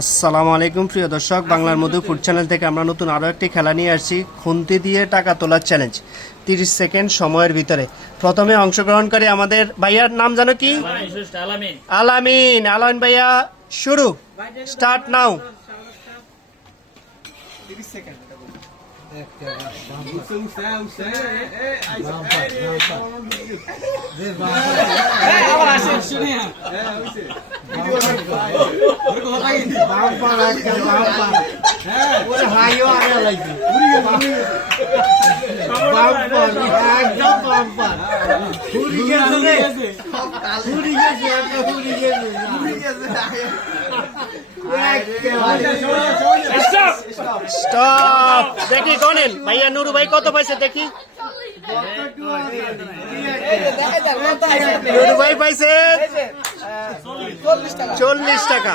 আসসালামু আলাইকুম, প্রিয় দর্শক। বাংলার মধু ফুড চ্যানেল থেকে আমরা নতুন আরও একটি খেলা নিয়ে আসছি। খুন্তি দিয়ে টাকা তোলার চ্যালেঞ্জ তিরিশ সেকেন্ড সময়ের ভিতরে। প্রথমে অংশগ্রহণকারী আমাদের ভাইয়ার নাম জানো কি? আলামিন। আলামিন ভাইয়া, শুরু। স্টার্ট নাও দেখি গনেন ভাইয়া নুরু ভাই কত পাইছে দেখি নুরু ভাই পাইছে চল্লিশ টাকা।